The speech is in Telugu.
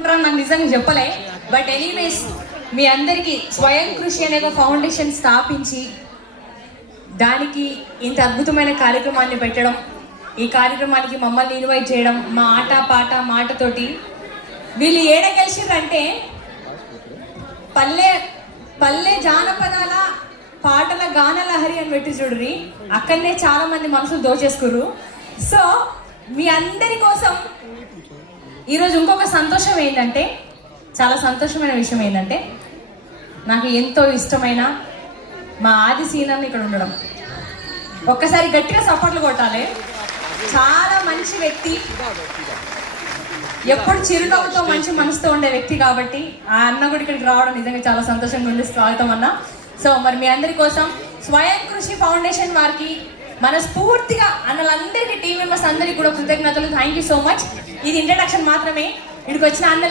అనుకుంటారని నాకు నిజంగా చెప్పలే. బట్ ఎనీవేస్ మీ అందరికీ స్వయం కృషి అనే ఒక ఫౌండేషన్ స్థాపించి దానికి ఇంత అద్భుతమైన కార్యక్రమాన్ని పెట్టడం, ఈ కార్యక్రమానికి మమ్మల్ని ఇన్వైట్ చేయడం, మా ఆట పాట మాటతోటి వీళ్ళు ఏడ గెలిచిర్రంటే పల్లె పల్లె జానపదాల పాటల గానలహరి అని పెట్టి చూడరి, అక్కడనే చాలా మంది మనసులు దోచేసుకుర్రు. సో మీ అందరి కోసం ఈరోజు ఇంకొక సంతోషం ఏంటంటే, చాలా సంతోషమైన విషయం ఏంటంటే, నాకు ఎంతో ఇష్టమైన మా ఆది సీనని ఇక్కడ ఉండడం. ఒక్కసారి గట్టిగా సపోర్ట్లు కొట్టాలి. చాలా మంచి వ్యక్తి, ఎప్పుడు చిరునవ్వుతో మంచి మనసుతో ఉండే వ్యక్తి కాబట్టి ఆ అన్న కూడా ఇక్కడికి రావడం నిజంగా చాలా సంతోషంగా ఉంది. స్వాగతం అన్న. సో మరి మీ అందరి కోసం స్వయం కృషి ఫౌండేషన్ వారికి మనస్ఫూర్తిగా అన్నలందరికీ, టీం మెంబర్స్ అందరికీ కూడా కృతజ్ఞతలు. Thank you so much. ఇది ఇంట్రడక్షన్ మాత్రమే. ఇక్కడికి వచ్చిన అందరి